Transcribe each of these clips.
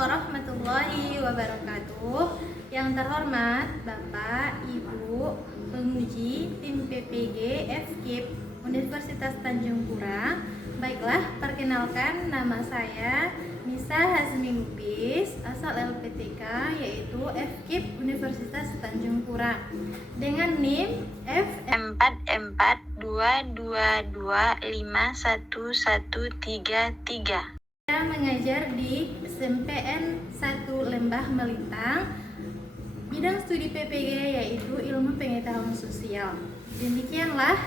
warahmatullahi wabarakatuh. Yang terhormat Bapak, Ibu, penguji tim PPG FKIP Universitas Tanjung Pura. Baiklah, perkenalkan nama saya Nisa Hazmi Lubis, asal LPTK yaitu FKIP Universitas Tanjung Pura dengan NIM F44222511133. Saya mengajar di SMPN 1 Lembah Melintang, bidang studi PPG yaitu ilmu pengetahuan sosial. Demikianlah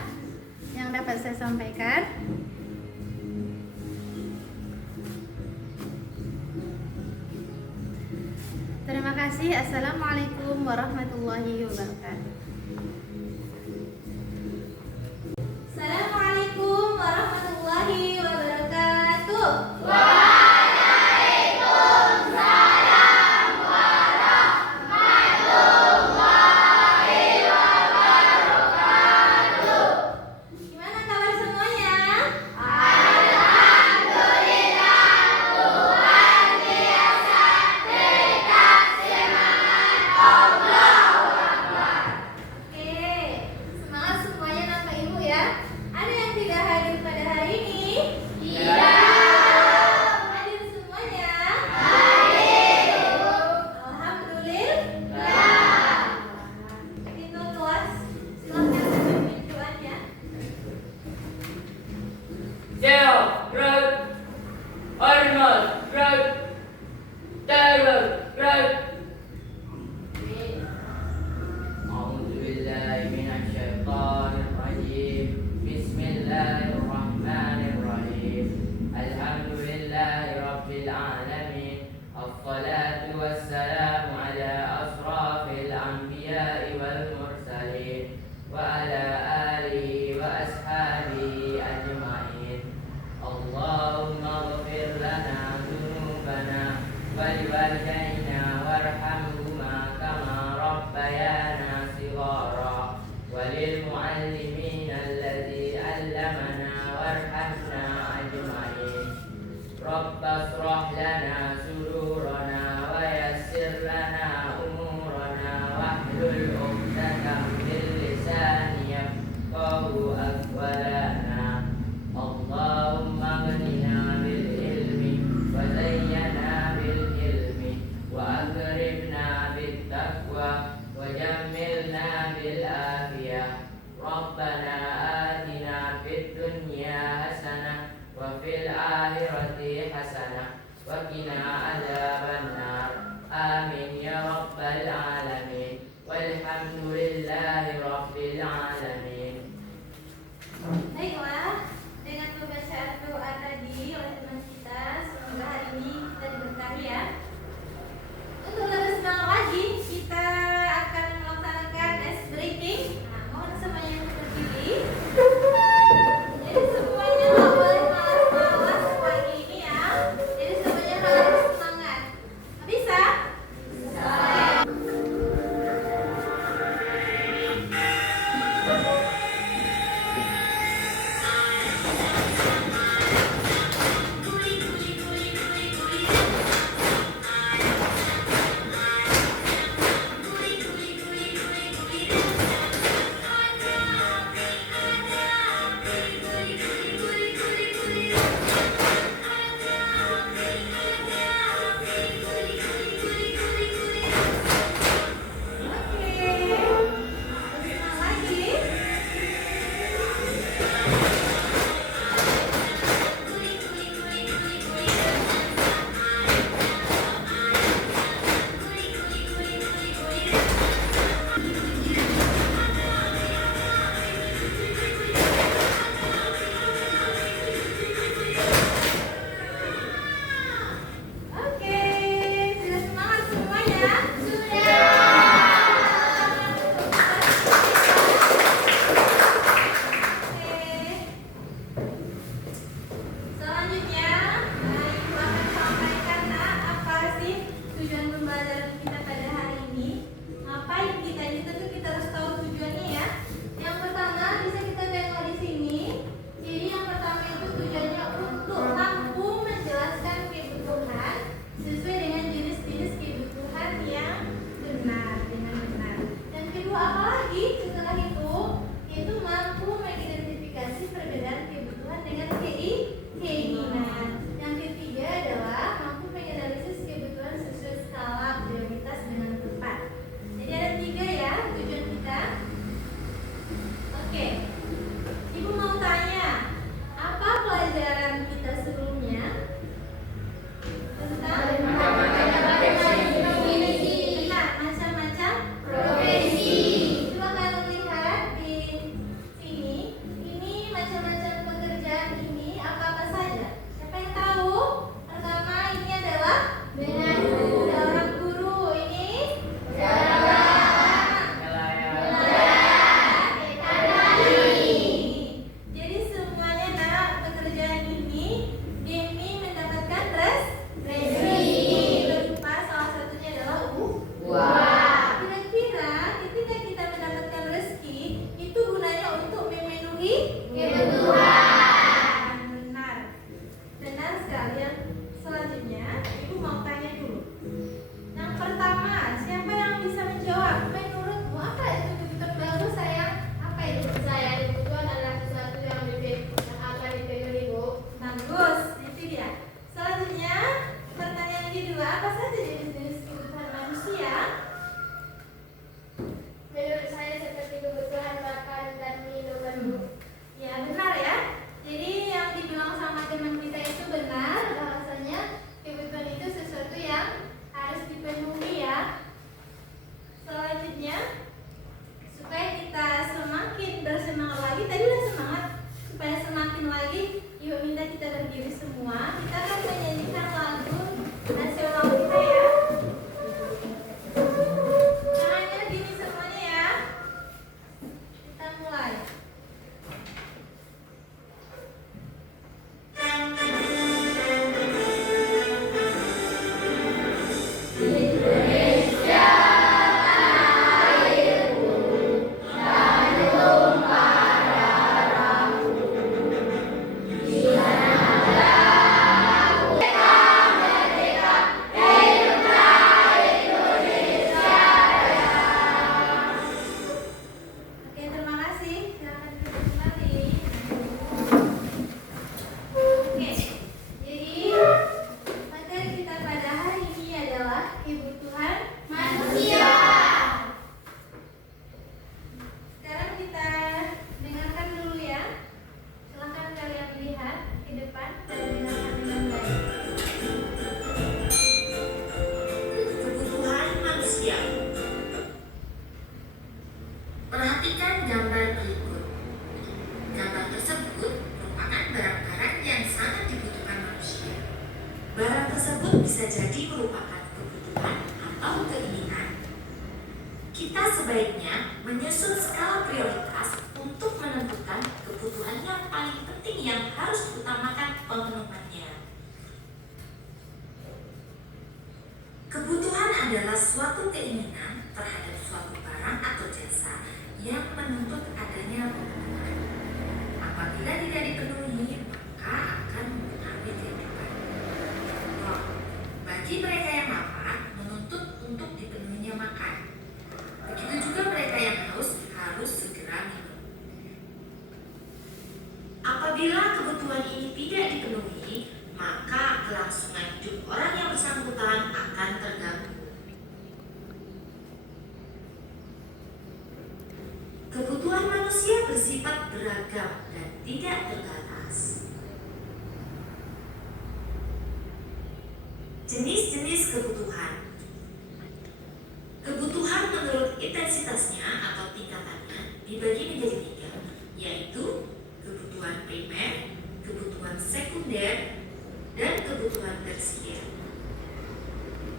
yang dapat saya sampaikan. Terima kasih. Assalamualaikum warahmatullahi wabarakatuh. Assalamualaikum warahmatullahi wabarakatuh. Gimana kabar semuanya? Oke, semangat semuanya nambah ilmu ya. Ada yang tidak hadir pada hari ini? Hadir semuanya? Alhamdulillah. Itu kelas, silakan pimpin doanya. Zero, growth, almost, growth, terror, growth. أعوذ بالله من الشيطان الرجيم بسم الله الرحمن الرحيم الحمد لله رب العالمين الصلاة والسلام على أشرف الأنبياء والمرسلين وعلى آله وأصحابه أجمعين اللهم اغفر لنا ذنوبنا ولوالدينا وارحمهما كما ربيانا صغارا وللمعلمين الذي علمنا وارحمنا أجمعين رب اشرح لنا صدورنا ويسر لنا أمورنا واحلل عقدة من لساني يفقهوا أقوالنا اللهم اغننا بالعلم وزينا بالعلم وأكرمنا بالتقوى وجملنا بالعافية ربنا آتنا في الدنيا حسنة وفي الآخرة حسنة وقنا عذاب النار آمين يا رب العالمين والحمد لله رب العالمين. Baiklah, dengan pembacaan doa tadi oleh teman kita, semoga hari ini kita diberkahi ya. Untuk lebih semangat lagi, kita akan melaksanakan ice breaking. Nah, mohon semuanya yang berdiri. Jadi semuanya nggak boleh malas-malas pagi ini ya. Jadi semuanya harus semangat. Bisa? Bisa. Barang tersebut bisa jadi merupakan kebutuhan atau keinginan. Kita sebaiknya menyusun skala prioritas untuk menentukan kebutuhan yang paling penting yang harus diutamakan pemenuhannya. Kebutuhan adalah suatu keinginan terhadap suatu barang atau jasa yang menuntut adanya pemenuhan. Apabila tidak dipenuhi, maka akan mempengaruhi kehidupan. Contoh, bagi mereka yang lapar, menuntut untuk dipenuhinya makan. Begitu juga mereka yang haus harus segera minum. Apabila kebutuhan ini tidak dipenuhi, maka kelangsungan hidup orang yang bersangkutan akan terganggu. Kebutuhan manusia bersifat beragam dan tidak terbatas. Jenis-jenis kebutuhan. Kebutuhan menurut intensitasnya atau tingkatannya dibagi menjadi 3, yaitu kebutuhan primer, kebutuhan sekunder, dan kebutuhan tersier.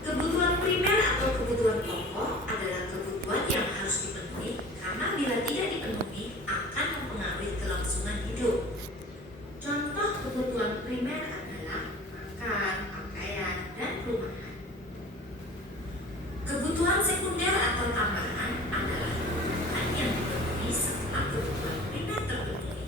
Kebutuhan primer atau kebutuhan pokok adalah kebutuhan yang harus dipenuhi karena bila tidak dipenuhi akan mempengaruhi kelangsungan hidup. Contoh kebutuhan primer adalah makan, pakaian, dan perumahan. Kebutuhan sekunder atau tambahan adalah kebutuhan yang dipenuhi setelah kebutuhan primer terpenuhi.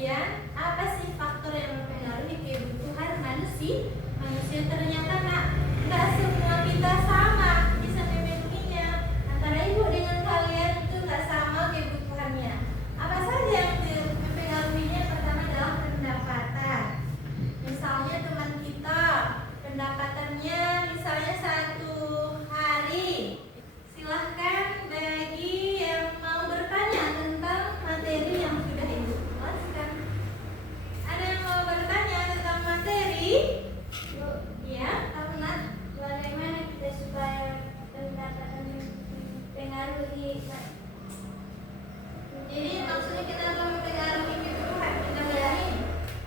kemudian apa sih faktor yang mempengaruhi kebutuhan manusia ternyata nggak semua kita sama bisa memenuhinya. Antara ibu dengan kalian itu nggak sama kebutuhannya. Apa saja yang mempengaruhinya? Pertama adalah pendapatan. Misalnya teman kita pendapatannya misalnya 1 hari. Silahkan bagi yang mau bertanya tentang materi yang sudah ibu jelaskan. Ada yang mau bertanya tentang materi? Ya, tahu nak bagaimana kita supaya pendapatan mempengaruhi? Jadi maksudnya kenapa mempengaruhi kebutuhan kita bayar ini?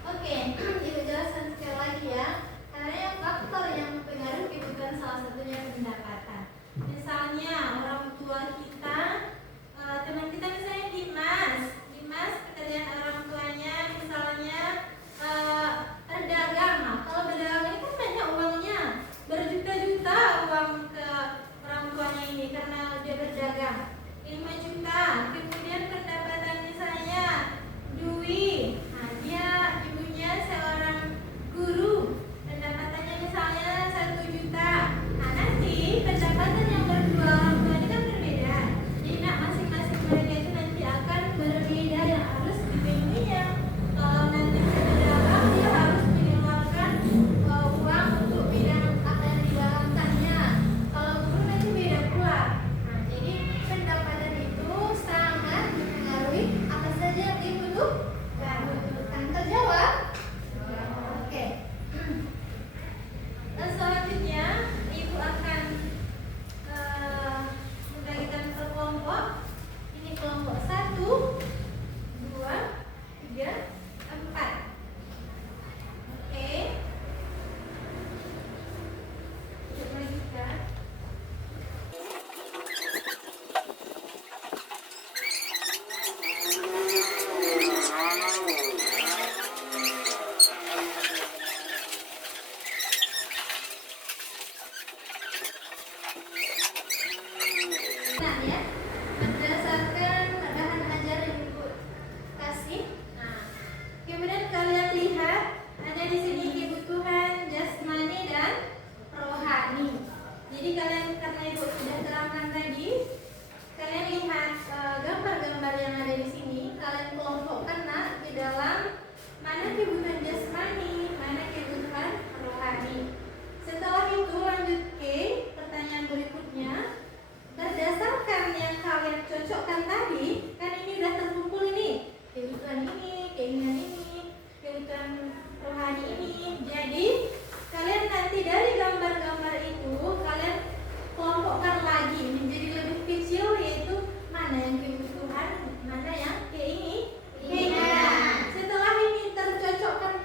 Oke, ibu jelaskan sekali lagi ya. Karena yang faktor yang mempengaruhi kebutuhan salah satunya pendapatan. Misalnya orang tua kita, teman kita misalnya Dimas pekerjaan orang tuanya misalnya berdagang. Nah, kalau berdagang ini kan banyak uangnya, berjuta-juta uang ke orang tuanya ini karena dia berdagang. 5 juta, kemudian pendapatan misalnya Dwi, nah dia ibunya seorang guru, pendapatannya misalnya 1 juta. Nah nanti pendapatan yang berdua orang tua ini kan berbeda. Jadi masing-masing mereka itu nanti akan berbeda yang harus dipenuhinya. Kalau nanti berdagang dia harus mengeluarkan uang untuk bidang apa yang didalamkannya. Kalau guru nanti beda pula. Nah jadi pendapatan itu sangat mempengaruhi apa saja yang dibutuhkan. Terjawab? Oke. Dan selanjutnya ibu akan membagikan per kelompok. Ini kelompok 1, 2, 3, 4. Oke. Ibu lanjutkan. Nah ya, berdasarkan bahan ajar yang ibu kasih. Nah, kemudian kalian lihat ada di sini kebutuhan jasmani dan rohani. Jadi kalian karena ibu sudah terangkan tadi, kalian lihat gambar-gambar yang ada di sini. Kalian kelompokkan di dalam mana kebutuhan jasmani, mana kebutuhan rohani. Setelah itu lanjut ke pertanyaan berikutnya. Berdasarkan yang kalian cocokkan tadi, kan ini udah terkumpul ini kebutuhan ini, keinginan ini, kebutuhan rohani ini. Jadi kalian nanti dari gambar-gambar itu kalian kelompokkan lagi menjadi lebih kecil, yaitu mana yang kebutuhan, mana yang keinginan. Setelah ini tercocokkan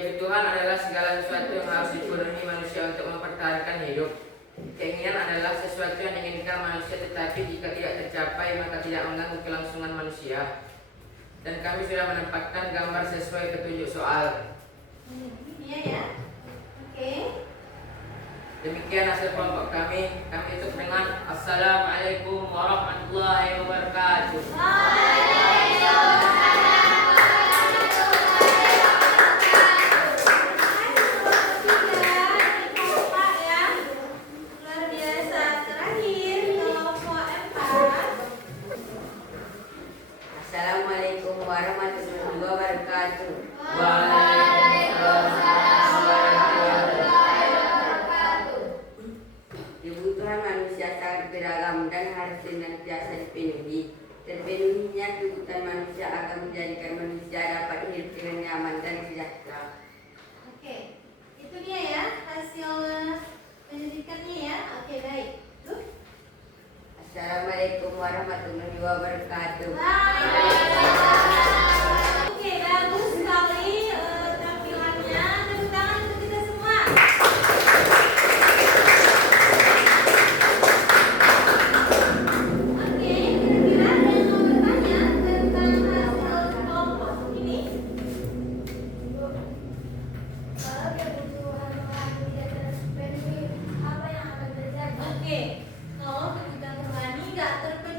Kebutuhan adalah segala sesuatu yang harus dipenuhi manusia untuk mempertahankan hidup. Keinginan adalah sesuatu yang diinginkan manusia, tetapi jika tidak tercapai maka tidak mengganggu kelangsungan manusia. Dan kami sudah menempatkan gambar sesuai petunjuk soal. Ini ya. Oke. Demikian hasil kelompok kami. Kami tutup dengan Assalamualaikum warahmatullahi wabarakatuh. Assalamualaikum warahmatullahi wabarakatuh. Kebutuhan manusia sangat beragam dan harus senantiasa dipenuhi. Terpenuhinya kebutuhan manusia akan menjadikan manusia dapat hidup dengan nyaman dan sejahtera. Oke, itu dia ya hasil penyelidikannya ya. Oke, baik. Tuh. Assalamualaikum warahmatullahi wabarakatuh. Oke, bagus sekali tampilannya. Tepuk tangan untuk kita semua. Oke, kira-kira ada yang mau bertanya tentang hasil kelompok ini? Kalau kebutuhan rohani tidak terpenuhi, apa yang akan terjadi? Oke, kalau kebutuhan rohani nggak terpenuhi